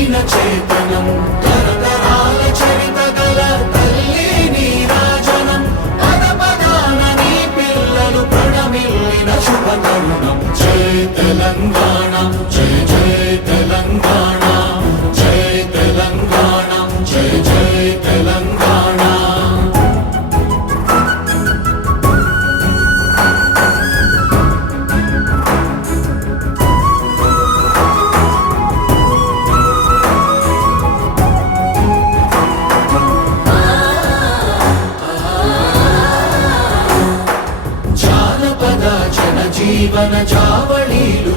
దీన చేతనం తరతరాల చరిత గల తల్లి నీరాజనం పద పదాన నీ పిల్లలు ప్రణమిల్లిన శుభ తరుణం జై తెలంగాణ జై జై తెలంగాణ జై తెలంగాణ జై జై తెలంగాణ జీవన జావళీలు